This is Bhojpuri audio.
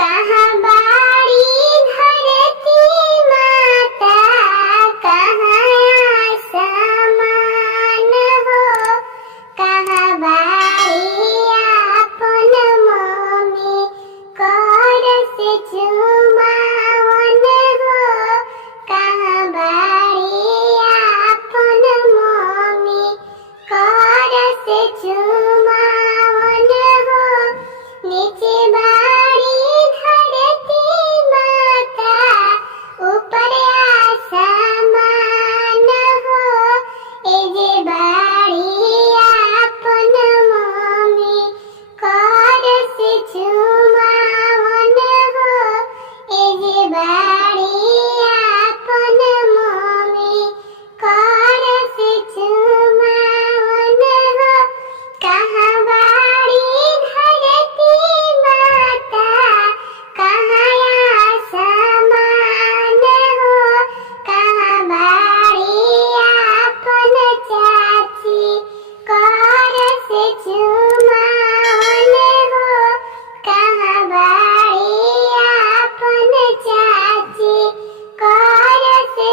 कहाँ बाड़ी धरती माता, कहाँ आसमान हो, कहाँ बाड़ी आपन मम्मी कर से चुमावन हो, कहाँ बाड़ी आपन मम्मी कर से चुमावन हो। नीचे बाड़ी धरती माता, ऊपर आसमान हो, ए जे बाड़ी आपन मम्मी कर से चुमावन हो, ए जे बाड़ी आपन मम्मी कर से चुमावन हो। कहाँ बाड़ी धरती माता, कहाँ आसमान हो, कहाँ बाड़ी आपन चाची कर से चुमावन हो, कहाँ बाड़ी आपन चाची कर से